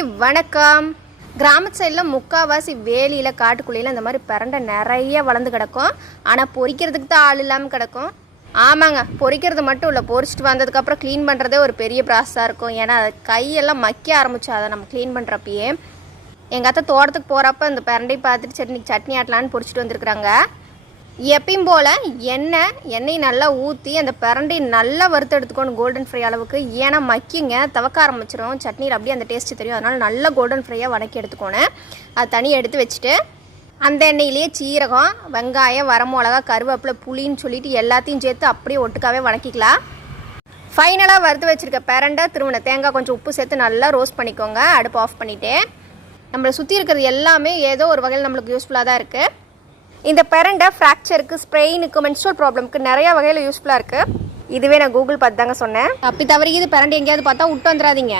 Hi வணக்கம். கிராமத்து சைடில் முக்கால்வாசி வேலியில் காட்டுக்குள்ளையில் இந்த மாதிரி பிரண்டை நிறைய வளர்ந்து கிடக்கும். ஆனால் பொரிக்கிறதுக்கு தான் ஆள் இல்லாமல் கிடக்கும். ஆமாங்க, பொரிக்கிறது மட்டும் இல்லை, பொரிச்சிட்டு வந்ததுக்கப்புறம் க்ளீன் பண்ணுறதே ஒரு பெரிய ப்ராசஸாக இருக்கும். ஏன்னா அது கையெல்லாம் மக்க ஆரம்பிச்சு அதை நம்ம க்ளீன் பண்ணுறப்பயே. எங்கள் அத்தை தோட்டத்துக்கு போகிறப்ப இந்த பிரண்டை பார்த்துட்டு சட்னி ஆட்டலான்னு பொரிச்சிட்டு வந்துருக்குறாங்க. எப்பயும் போல் எண்ணெய் நல்லா ஊற்றி அந்த பிரண்டை நல்லா வறுத்து எடுத்துக்கணும் கோல்டன் ஃப்ரை அளவுக்கு. ஏன்னா மக்கிங்க தவக்க ஆரம்பிச்சிடும், சட்னியில் அப்படியே அந்த டேஸ்ட்டு தெரியும். அதனால் நல்லா கோல்டன் ஃப்ரையாக வதக்கி எடுத்துக்கணும். அது தனியாக எடுத்து வச்சுட்டு அந்த எண்ணெயிலேயே சீரகம், வெங்காயம், வரமிளகா, கருவேப்பிலை, புளின்னு சொல்லிட்டு எல்லாத்தையும் சேர்த்து அப்படியே ஒட்டுக்காவே வதக்கிக்கலாம். ஃபைனலாக வறுத்து வச்சுருக்க பிரண்டை திருவண்ண தேங்காய் கொஞ்சம் உப்பு சேர்த்து நல்லா ரோஸ்ட் பண்ணிக்கோங்க. அடுப்பு ஆஃப் பண்ணிவிட்டு நம்மளை சுற்றி இருக்கிறது எல்லாமே ஏதோ ஒரு வகையில் நம்மளுக்கு யூஸ்ஃபுல்லாக தான் இருக்குது. இந்த பிரண்டை ஃப்ராக்சருக்கு, ஸ்ப்ரெயினுக்கு, மென்ஸ்ட்ரல் ப்ராப்ளம்க்கு நிறையா வகையில் யூஸ்ஃபுல்லாக இருக்குது. இதுவே நான் கூகுள் பார்த்து தாங்க சொன்னேன். அப்படி தவறி இது பிரண்டை எங்கேயாவது பார்த்தா விட்டு வந்துடாதீங்க.